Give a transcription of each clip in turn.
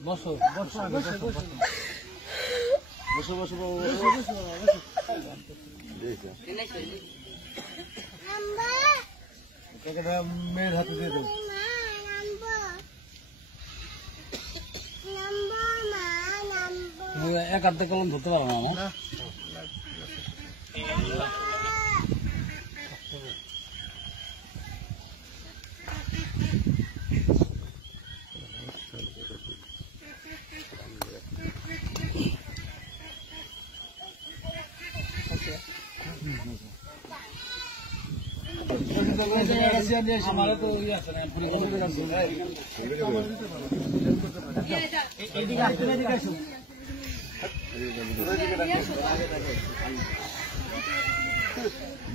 বসো বসো বসো বসো মেয়ের হাতে দিয়ে দেবো। এক হাতে কলম ধরতে পারো না আমার। আমার তো ইয়ে আছে না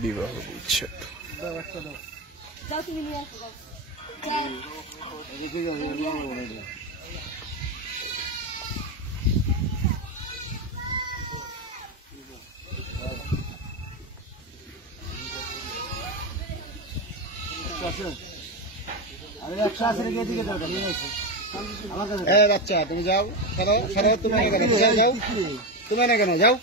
বিবাহ বিচ্ছেদ বাচ্চা তুমি যাও তুমি যাও তুমি না কেন যাও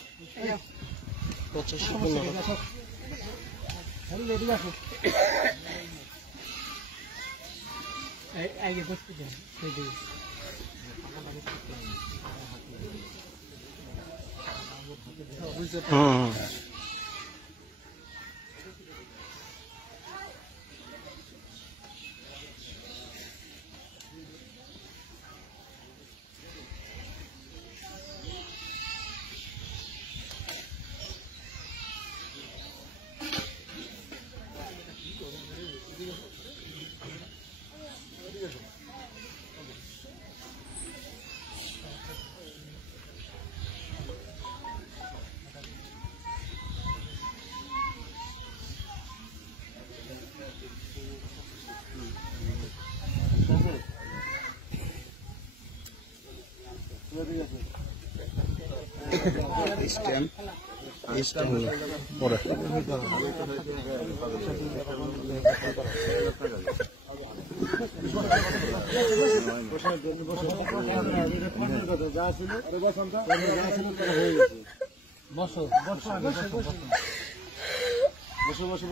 পরে বসো বসো বসো বসো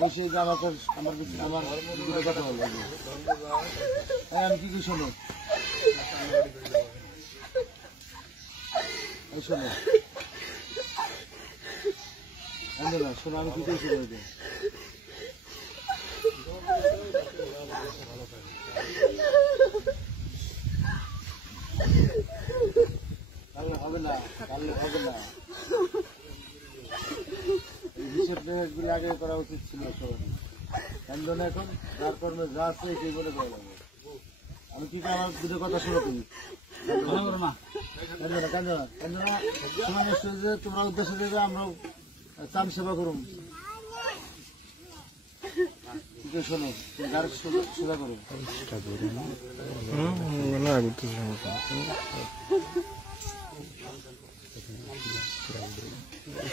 বসে আমার কথা বলবো আমি কি কি শোনো শোনো শোনো আমি কি কি শোনো হবে না হবে না হিসেব মেহেজগুলি আগে করা উচিত ছিল সবাই কেন এখন যার কর্মে যা আছে এটাই বলে দেওয়া লাগবে আমি কি আমার দুটো কথা শুনে তুমি তোমরা উদ্দেশ্য দেবে আমরাও চান সেবা করুন শোনো তুমি গাড়ি সেবা করো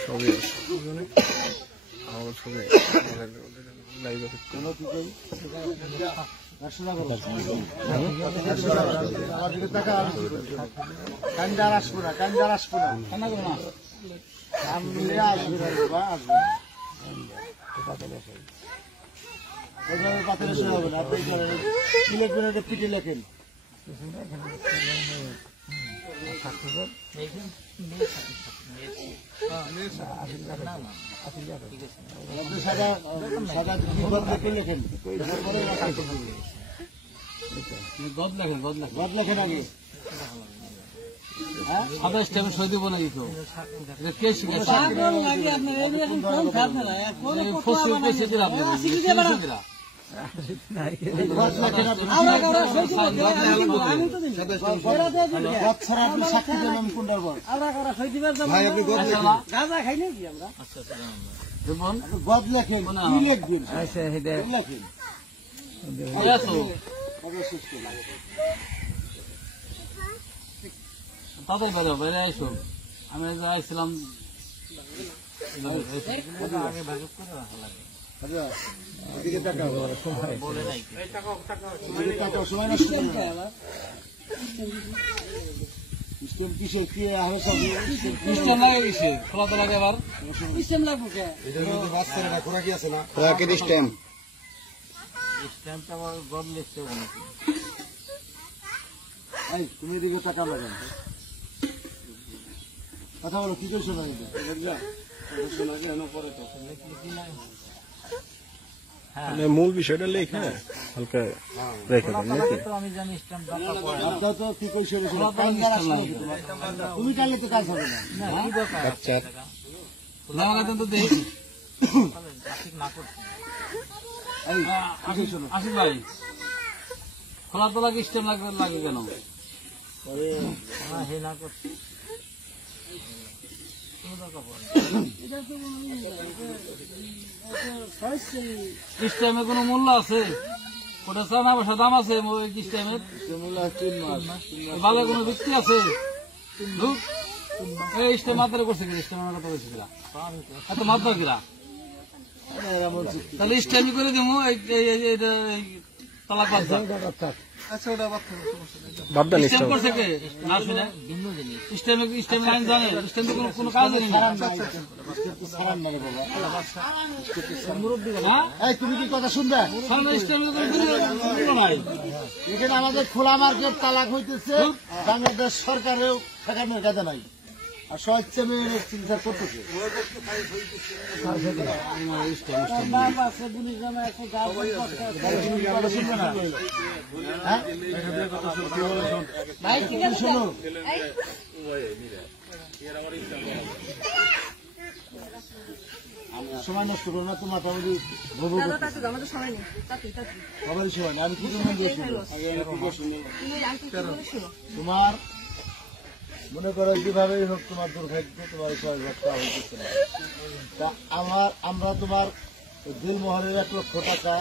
সবই আমার ছবি কোনো কিছুই কান্দার আসবো না কান্দার আসবো না কান্না করো না পাথরে শোনা হবে না আপনি কি লিখবেন এটা পিঠে লেখেন সাদা সাদা লেখেন গদ লেখেন গদ লেখেন আগে সাদা স্টেপে সই দিব না দিত কে শিখেছে গদ লেখেন কি লিখবেন তাড়াতাড়ি বাইরে বাইরে আইসো। আমি আইছিলাম আগে ভাগ করে রাখা লাগে। আচ্ছা এদিকে তাকাও বলে নাই এদিকে তাকাও সময় নষ্ট করো না। সিস্টেম কিসে কি আরো সব সিস্টেম লাগে গেছে, খোলা তো লাগে আবার। এটা কিন্তু বাচ্চারা না খোরা কি আছে না স্ট্যাম্পটা আবার গদ লিখতে হবে নাকি? এই তুমি এদিকে তাকাও না কেন? কথা বলো কি করছো না এটা শোনা কেন পরে তো হ্যাঁ, মানে মূল বিষয়টা লেখা হালকা রেখে খোলা দেন তো নাকি? লাগে তো আমি জানি স্ট্যাম্প দরকার পড়ে না। আপনার তো কি করছো খোলা তো লাগে স্ট্যাম্প লাগে। তুমি টানলে তো কাজ হবে না। না, কি দরকার? আচ্ছা। খোলা লাগে তো দেখ। ঠিক না করছি। এই কি করছো না? আসিফ ভাই, খোলা তো লাগে স্ট্যাম্প লাগে কেন? আরে না, হে না করছি। কোনো দরকার পড়ে না। স্ট্যাম্পে কোনো মূল্য আছে? ওটা চানা পয়সা দাম আছে স্ট্যাম্পের? মূল্য 3 মাস ভালো কোনো ব্যক্তি আছে? ধুর, এই স্ট্যাম্প মাত্রা করছে কিনা? স্ট্যাম্প কথা বলছে কিনা? এত মাত্রা কিনা? এরা বলছে তাহলে স্ট্যাম্প করে দিব এটা তালাক বাচ্চা। আচ্ছা ওটা বাদ বাদ দেন স্ট্যাম্প করছে কে? না শুনে ভিন্ন জিনিস। স্ট্যাম্প আইন জানে? স্ট্যাম্প কোনো কাজ জানি না। সারান না রে বাবা। মুরব্বী না? এই তুমি কি কথা শুনবে? সামনে স্ট্যাম্পে কোনো মূল্য নাই। এখানে আমাদের খোলা মার্কেট তালাক হইতেছে, বাংলাদেশ সরকারেও ঠেকানোর কাজে নাই, আর স্বেচ্ছা মেয়ে চিকিৎসা করতেছে। তুমি কি কথা শুনবে না? হ্যাঁ? তুমি শোনো, সময় নষ্ট করো না, তোমার ফ্যামিলি ভোগ আমাদের সময় নেই। সবারই সময় না। আমি কি জন্য দিয়ে শুনবো? শোনো, তোমার মনে করো যেভাবেই হোক তোমার দুর্ভাগ্য, তোমার ছয় ঘটনা হইতেছে না। তা আমরা তোমার দিলমোহরের 1 লক্ষ টাকা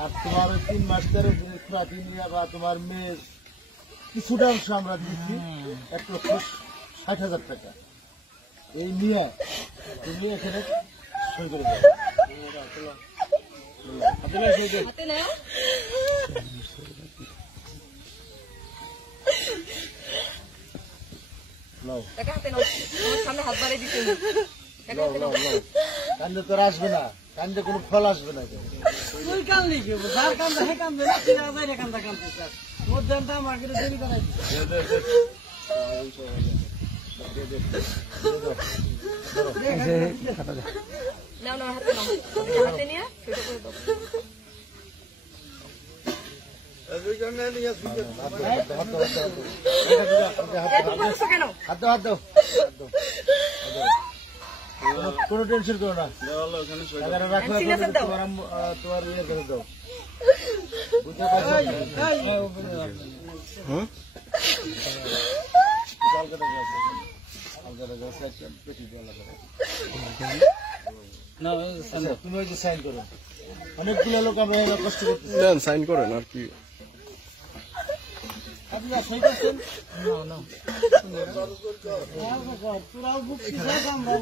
আর তোমার ওই 3 মাস ধরে জিনিসপাতি নিয়ে বা তোমার মেয়ের কিছুটা অংশ আমরা দিচ্ছি 1,60,000 টাকা। এই নিয়ে তুমি এখানে সই করে দাও। হাতে নাও, সই দাও। হাতে নাও। নাও, টাকা হাতে নাও। তোমার সামনে হাত বাড়িয়ে দিতে হবে। টাকা নাও, হাতে নাও, নাও। নাও। কান্দে তোর আসবে না, কান্দে কোনো ফল আসবে না। তুই কান্দলি কি? যার কান্দে হে কান্দে না, তুই আজাই রে কান্দা কান্দে স্যার। মোর দেনটা আমাকে দেরি করাই দিছে। নাও নাও হাতে নাও। টাকা হাতে নিয়ে সেটা করে দাও। এত বলছো কেন? হাত দাও। কোনো টেনশন করো না, টাকাটা রাখো, ঠিক আছে, দাও। তোমার ইয়ে করে দাও। বুঝতে পারছো? হুম? কালকাটা গেছে, একটা পেটি দেওয়া লাগবে। না, আচ্ছা, তুমি ওই যে সাইন করো। অনেকগুলো লোক আমরা এরা কষ্ট করতেছি। দেন সাইন করেন আর কি। আপনি সই করছেন? না, না। তোরাও বুঝছিস, আমরা